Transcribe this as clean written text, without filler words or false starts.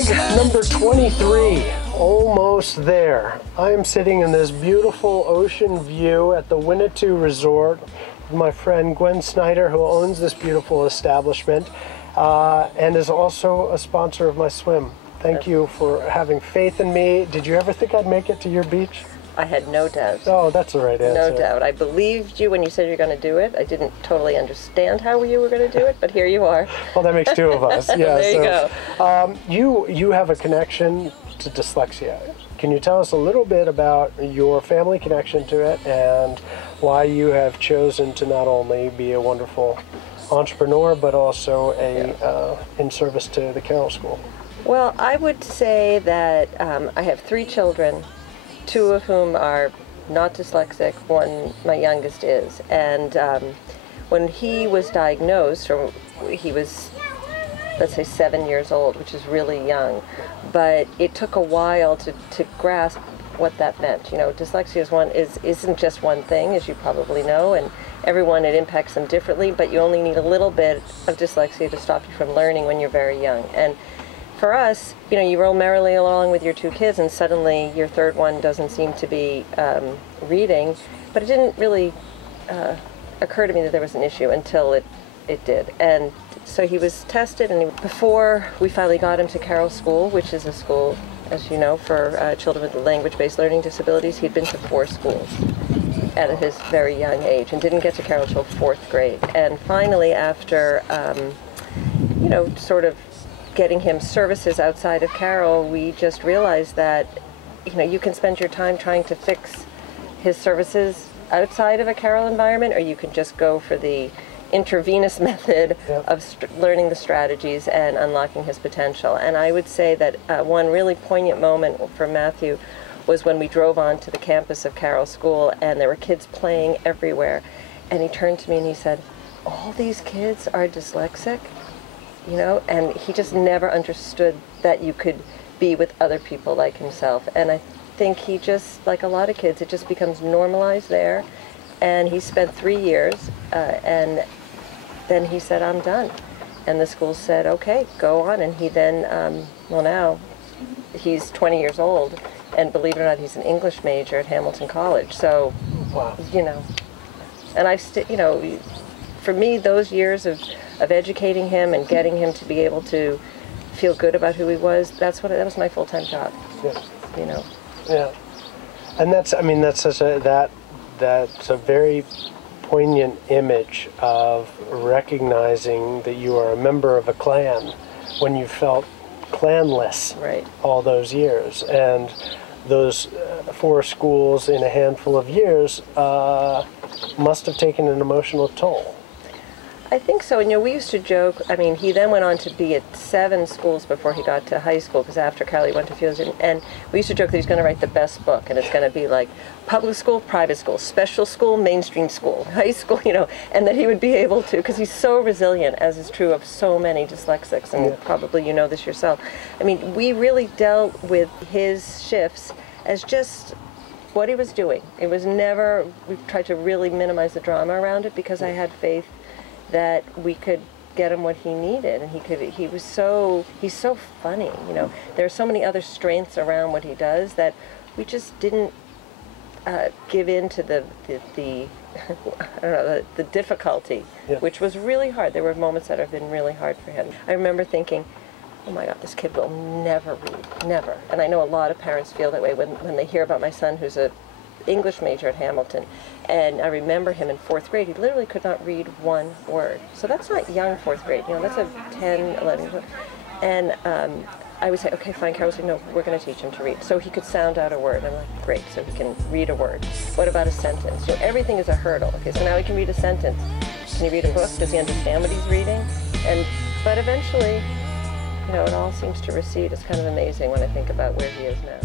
Vlog number 23, almost there. I am sitting in this beautiful ocean view at the Winnetou Resort with my friend Gwen Snyder, who owns this beautiful establishment and is also a sponsor of my swim. Thank you for having faith in me. Did you ever think I'd make it to your beach? I had no doubt. Oh, that's the right answer. No doubt. I believed you when you said you were going to do it. I didn't totally understand how you were going to do it, but here you are. Well, that makes two of us. Yeah. There you go. You have a connection to dyslexia. Can you tell us a little bit about your family connection to it and why you have chosen to not only be a wonderful entrepreneur, but also in service to the Carroll School? Well, I would say that I have 3 children, 2 of whom are not dyslexic. One, my youngest, is. And when he was diagnosed, or he was, let's say, 7 years old, which is really young, but it took a while to grasp what that meant. You know, dyslexia isn't just one thing, as you probably know, and everyone, it impacts them differently, but you only need a little bit of dyslexia to stop you from learning when you're very young. And for us, you know, you roll merrily along with your 2 kids and suddenly your 3rd one doesn't seem to be reading, but it didn't really occur to me that there was an issue until it did. And so he was tested, and before we finally got him to Carroll School, which is a school, as you know, for children with language-based learning disabilities, he'd been to 4 schools at his very young age and didn't get to Carroll until 4th grade. And finally, after, you know, sort of getting him services outside of Carroll, we just realized that, you know, you can spend your time trying to fix his services outside of a Carroll environment, or you can just go for the intravenous method of learning the strategies and unlocking his potential. And I would say that one really poignant moment for Matthew was when we drove onto the campus of Carroll School and there were kids playing everywhere. And he turned to me and he said, "All these kids are dyslexic?" You know, and he just never understood that you could be with other people like himself. And I think he just, like a lot of kids, it just becomes normalized there. And he spent 3 years, and then he said, "I'm done." And the school said, "Okay, go on." And he then, well, now he's 20 years old, and believe it or not, he's an English major at Hamilton College. So, wow. You know, and you know, for me, those years of educating him and getting him to be able to feel good about who he was, that was my full-time job. Yeah. You know. Yeah. And that's, I mean, that's such that's a very poignant image of recognizing that you are a member of a clan when you felt clanless all those years. And those 4 schools in a handful of years must have taken an emotional toll. I think so. And, you know, we used to joke, I mean, he then went on to be at 7 schools before he got to high school, because after Carroll he went to Fields, and we used to joke that he's going to write the best book, and it's going to be like public school, private school, special school, mainstream school, high school, you know, and that he would be able to, because he's so resilient, as is true of so many dyslexics, and probably you know this yourself. I mean, we really dealt with his shifts as just what he was doing. It was never, we tried to really minimize the drama around it, because I had faith that we could get him what he needed, and he's so funny, you know. There are so many other strengths around what he does that we just didn't give in to the I don't know, the difficulty, which was really hard. There were moments that have been really hard for him. I remember thinking, oh my God, this kid will never read, never. And I know a lot of parents feel that way when they hear about my son, who's a English major at Hamilton, and I remember him in 4th grade. He literally could not read 1 word. So that's not young 4th grade, you know, that's a 10, 11, and I would say, okay, fine, Carol said, no, we're going to teach him to read. So he could sound out a word. I'm like, great, so he can read a word. What about a sentence? So everything is a hurdle. Okay, so now he can read a sentence. Can he read a book? Does he understand what he's reading? But eventually, you know, it all seems to recede. It's kind of amazing when I think about where he is now.